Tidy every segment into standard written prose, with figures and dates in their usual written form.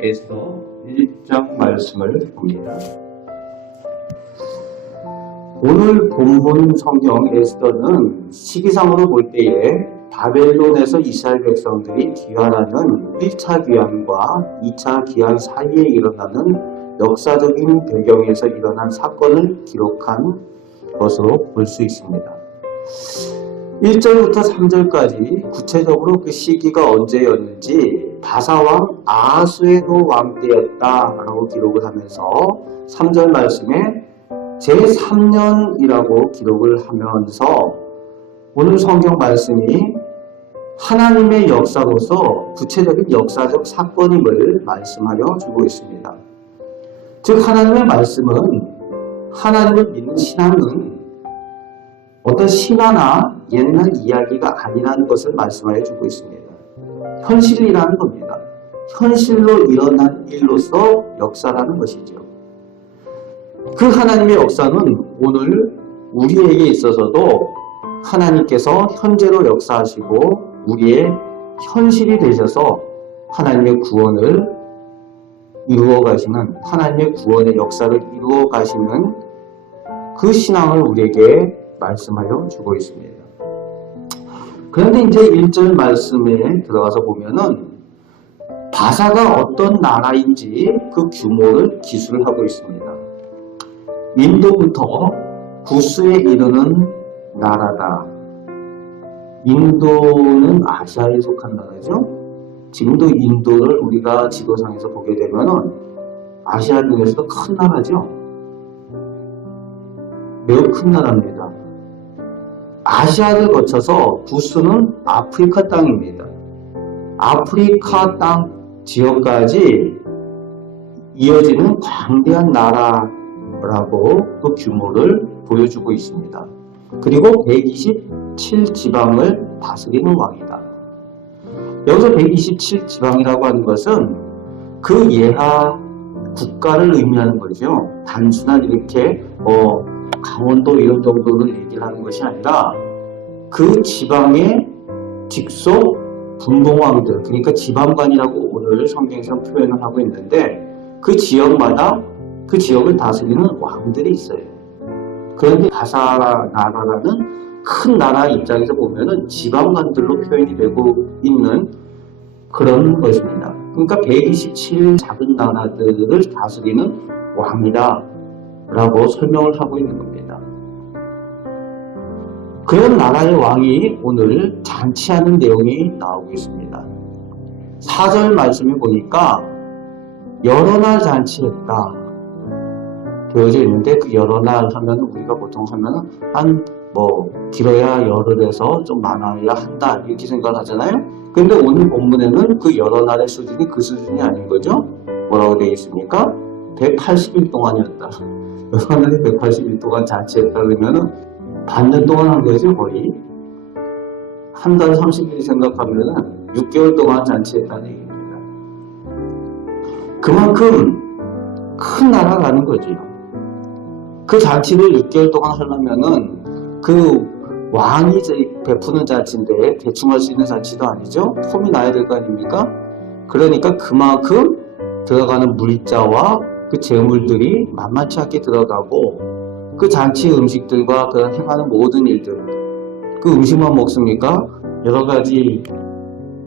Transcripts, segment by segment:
에스더 1장 말씀을 봅니다. 오늘 본문 성경 에스더는 시기상으로 볼 때에 바벨론에서 이스라엘 백성들이 귀환하는 1차 귀환과 2차 귀환 사이에 일어나는 역사적인 배경에서 일어난 사건을 기록한 것으로 볼 수 있습니다. 1절부터 3절까지 구체적으로 그 시기가 언제였는지 바사왕 아하수에로 왕 때였다 라고 기록을 하면서 3절 말씀에 제3년이라고 기록을 하면서 오늘 성경 말씀이 하나님의 역사로서 구체적인 역사적 사건임을 말씀하여 주고 있습니다. 즉 하나님의 말씀은, 하나님을 믿는 신앙은 어떤 신화나 옛날 이야기가 아니라는 것을 말씀하여 주고 있습니다. 현실이라는 겁니다. 현실로 일어난 일로서 역사라는 것이죠. 그 하나님의 역사는 오늘 우리에게 있어서도 하나님께서 현재로 역사하시고 우리의 현실이 되셔서 하나님의 구원을 이루어 가시는, 하나님의 구원의 역사를 이루어 가시는 그 신앙을 우리에게 말씀하여 주고 있습니다. 그런데 이제 1절 말씀에 들어가서 보면은 바사가 어떤 나라인지 그 규모를 기술을 하고 있습니다. 인도부터 구스에 이르는 나라다. 인도는 아시아에 속한 나라죠. 지금도 인도를 우리가 지도상에서 보게 되면은 아시아 중에서도 큰 나라죠. 매우 큰 나라입니다. 아시아를 거쳐서 구스는 아프리카 땅입니다. 아프리카 땅 지역까지 이어지는 광대한 나라라고 그 규모를 보여주고 있습니다. 그리고 127지방을 다스리는 왕이다. 여기서 127지방이라고 하는 것은 그 예하 국가를 의미하는 거죠. 단순한 이렇게 강원도 이런 정도를 얘기를 하는 것이 아니라 그 지방의 직속 분봉왕들, 그러니까 지방관이라고 오늘 성경에서 표현을 하고 있는데 그 지역마다 그 지역을 다스리는 왕들이 있어요. 그런데 바사 나라라는 큰 나라 입장에서 보면은 지방관들로 표현이 되고 있는 그런 것입니다. 그러니까 127 작은 나라들을 다스리는 왕이다 라고 설명을 하고 있는 겁니다. 그런 나라의 왕이 오늘 잔치하는 내용이 나오고 있습니다. 4절 말씀을 보니까 여러 날 잔치했다 되어져 있는데, 그 여러 날 하면 우리가 보통 하면 길어야 열흘에서 좀 많아야 한 달 이렇게 생각을 하잖아요. 그런데 오늘 본문에는 그 여러 날의 수준이 그 수준이 아닌 거죠. 뭐라고 되어 있습니까? 180일 동안이었다. 여러 날에 180일 동안 잔치했다 그러면은 반년 동안 한 거죠. 거의 한 달 30일 생각하면은 6개월 동안 잔치했다는 얘기입니다. 그만큼 큰 나라라는 거죠. 그 잔치를 6개월 동안 하려면은 그 왕이 베푸는 잔치인데 대충 할 수 있는 잔치도 아니죠. 폼이 나야 될 거 아닙니까? 그러니까 그만큼 들어가는 물자와 그 재물들이 만만치 않게 들어가고, 그 잔치 음식들과 그 행하는 모든 일들, 그 음식만 먹습니까? 여러 가지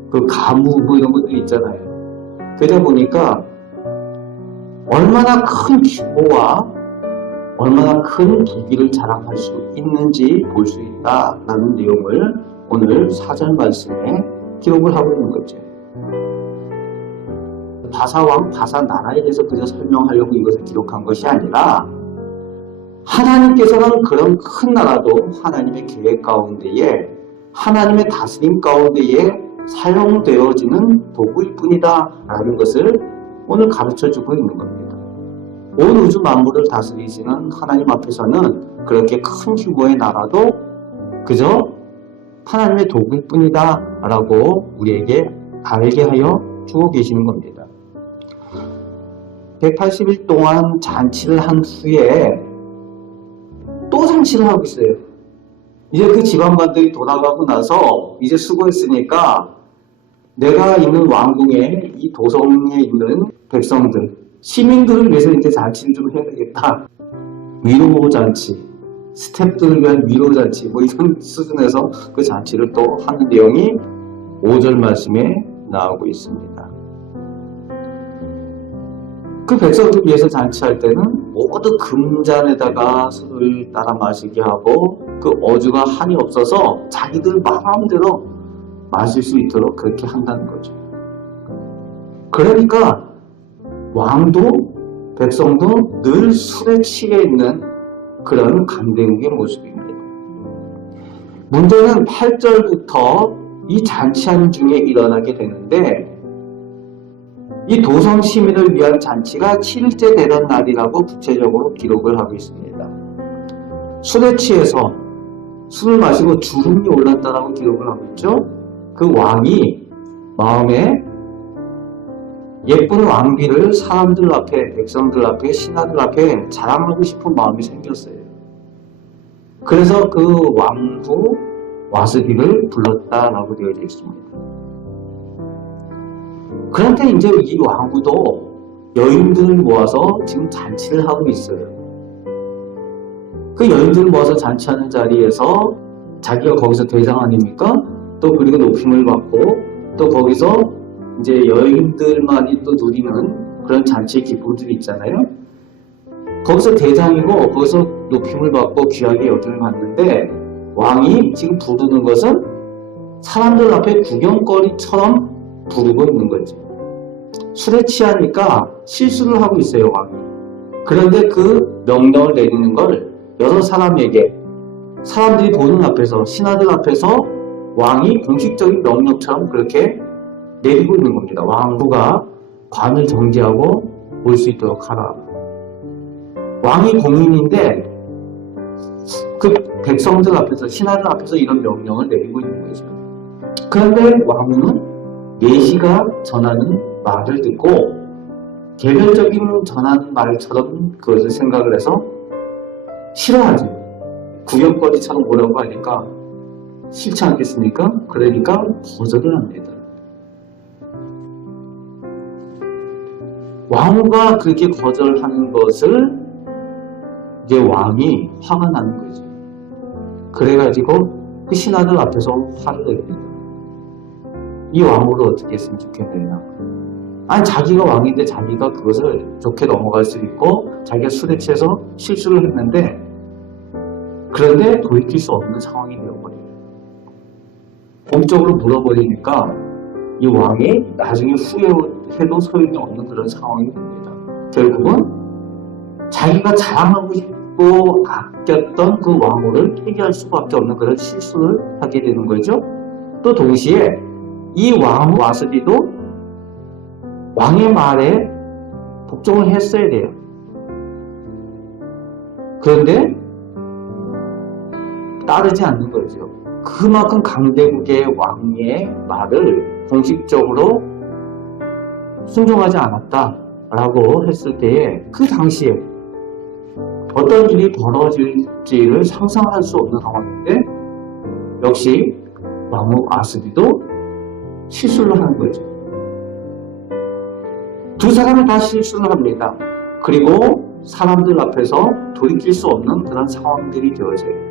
그 가무 이런 것들이 있잖아요. 그러다 보니까 얼마나 큰 규모와 얼마나 큰 기기를 자랑할 수 있는지 볼 수 있다라는 내용을 오늘 4절 말씀에 기록을 하고 있는 거죠. 바사왕, 바사 나라에 대해서 그저 설명하려고 이것을 기록한 것이 아니라 하나님께서는 그런 큰 나라도 하나님의 계획 가운데에, 하나님의 다스림 가운데에 사용되어지는 도구일 뿐이다 라는 것을 오늘 가르쳐주고 있는 겁니다. 온 우주 만물을 다스리시는 하나님 앞에서는 그렇게 큰 규모의 나라도 그저 하나님의 도구일 뿐이다 라고 우리에게 알게 하여 주고 계시는 겁니다. 180일 동안 잔치를 한 후에 또 잔치를 하고 있어요. 이제 그 지방관들이 돌아가고 나서 이제 수고했으니까 내가 있는 왕궁에 이 도성에 있는 백성들, 시민들을 위해서 이제 잔치를 좀 해야 되겠다. 위로 잔치, 스태프들을 위한 위로 잔치, 뭐 이런 수준에서 그 잔치를 또 하는 내용이 5절 말씀에 나오고 있습니다. 그 백성들 위해서 잔치할 때는 모두 금잔에다가 술을 따라 마시게 하고 그 어주가 한이 없어서 자기들 마음대로 마실 수 있도록 그렇게 한다는 거죠. 그러니까 왕도 백성도 늘 술에 취해 있는 그런 강대국의 모습입니다. 문제는 8절부터 이 잔치하는 중에 일어나게 되는데 이 도성 시민을 위한 잔치가 7일째 되던 날이라고 구체적으로 기록을 하고 있습니다. 술에 취해서 술을 마시고 주름이 올랐다라고 기록을 하고 있죠. 그 왕이 마음에 예쁜 왕비를 사람들 앞에, 백성들 앞에, 신하들 앞에 자랑하고 싶은 마음이 생겼어요. 그래서 그 왕후 와스비를 불렀다라고 되어 있습니다. 그런데 이제 이 왕후도 여인들을 모아서 지금 잔치를 하고 있어요. 그 여인들을 모아서 잔치하는 자리에서 자기가 거기서 대장 아닙니까? 또 그리고 높임을 받고 또 거기서 이제 여인들만이 또 누리는 그런 잔치의 기쁨들이 있잖아요. 거기서 대장이고 거기서 높임을 받고 귀하게 여김을 받는데 왕이 지금 부르는 것은 사람들 앞에 구경거리처럼 부르고 있는 거죠. 술에 취하니까 실수를 하고 있어요, 왕이. 그런데 그 명령을 내리는 걸 여러 사람에게 사람들이 보는 앞에서 신하들 앞에서 왕이 공식적인 명령처럼 그렇게 내리고 있는 겁니다. 왕후가 관을 정지하고 올 수 있도록 하라. 왕이 공인인데 그 백성들 앞에서 신하들 앞에서 이런 명령을 내리고 있는 거죠. 그런데 왕후는 예시가 전하는 말을 듣고 개별적인 전하는 말처럼 그것을 생각을 해서 싫어하죠. 구경거리처럼 오라고 하니까 싫지 않겠습니까? 그러니까 거절을 합니다. 왕후가 그렇게 거절하는 것을 이제 왕이 화가 나는 거죠. 그래가지고 그 신하들 앞에서 화를 냅니다. 이 왕후를 어떻게 했으면 좋겠느냐. 아니 자기가 왕인데 자기가 그것을 좋게 넘어갈 수 있고 자기가 술에 취해서 실수를 했는데 그런데 돌이킬 수 없는 상황이 되어버려요. 공적으로 물어버리니까 이 왕이 나중에 후회해도 소용이 없는 그런 상황이 됩니다. 결국은 자기가 자랑하고 싶고 아꼈던 그 왕후를 폐기할 수밖에 없는 그런 실수를 하게 되는 거죠. 또 동시에 이 왕후 와스비도 왕의 말에 복종을 했어야 돼요. 그런데 따르지 않는 거죠. 그만큼 강대국의 왕의 말을 공식적으로 순종하지 않았다라고 했을 때에 그 당시에 어떤 일이 벌어질지를 상상할 수 없는 상황인데 역시 왕후 아스비도 실수를 하는 거죠. 두 사람이 다 실수를 합니다. 그리고 사람들 앞에서 돌이킬 수 없는 그런 상황들이 되어져요.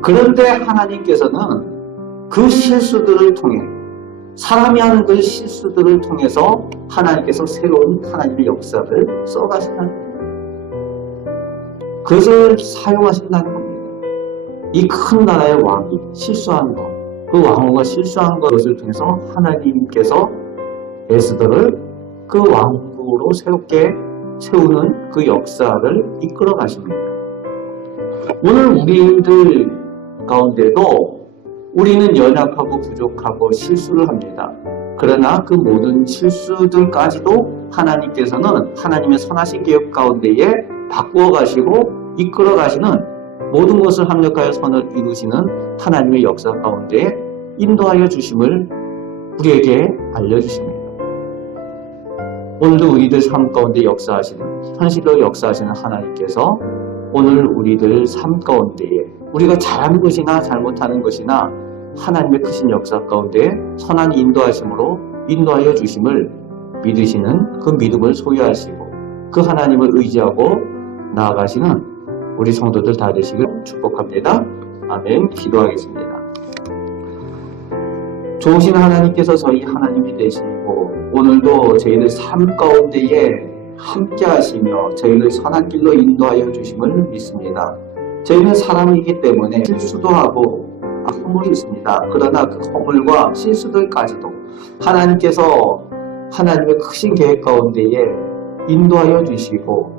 그런데 하나님께서는 그 실수들을 통해 사람이 하는 그 실수들을 통해서 하나님께서 새로운 하나님의 역사를 써가신다는 겁니다. 그것을 사용하신다는 겁니다. 이 큰 나라의 왕이 실수한 것, 그 왕후가 실수한 것을 통해서 하나님께서 에스더를 그 왕후로 새롭게 세우는 그 역사를 이끌어 가십니다. 오늘 우리들 가운데도 우리는 연약하고 부족하고 실수를 합니다. 그러나 그 모든 실수들까지도 하나님께서는 하나님의 선하신 계획 가운데에 바꾸어 가시고 이끌어 가시는 모든 것을 합력하여 선을 이루시는 하나님의 역사 가운데에 인도하여 주심을 우리에게 알려주십니다. 오늘도 우리들 삶 가운데 역사하시는, 현실로 역사하시는 하나님께서 오늘 우리들 삶 가운데에 우리가 잘하는 것이나 잘못하는 것이나 하나님의 크신 역사 가운데 선한 인도하심으로 인도하여 주심을 믿으시는 그 믿음을 소유하시고 그 하나님을 의지하고 나아가시는 우리 성도들 다 되시길 축복합니다. 아멘. 기도하겠습니다. 좋으신 하나님께서 저희 하나님이 되시고 오늘도 저희들 삶 가운데에 함께 하시며 저희를 선한 길로 인도하여 주심을 믿습니다. 저희는 사람이기 때문에 실수도 하고 허물이 있습니다. 그러나 그 허물과 실수들까지도 하나님께서 하나님의 크신 계획 가운데에 인도하여 주시고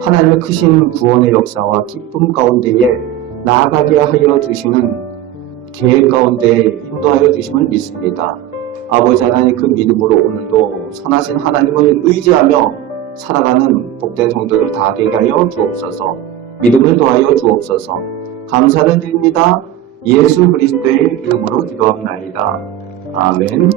하나님의 크신 구원의 역사와 기쁨 가운데에 나아가게 하여 주시는 계획 가운데 인도하여 주심을 믿습니다. 아버지 하나님 그 믿음으로 오늘도 선하신 하나님을 의지하며 살아가는 복된 성도들 다 되게 하여 주옵소서. 믿음을 더하여 주옵소서. 감사를 드립니다. 예수 그리스도의 이름으로 기도합나이다. 아멘.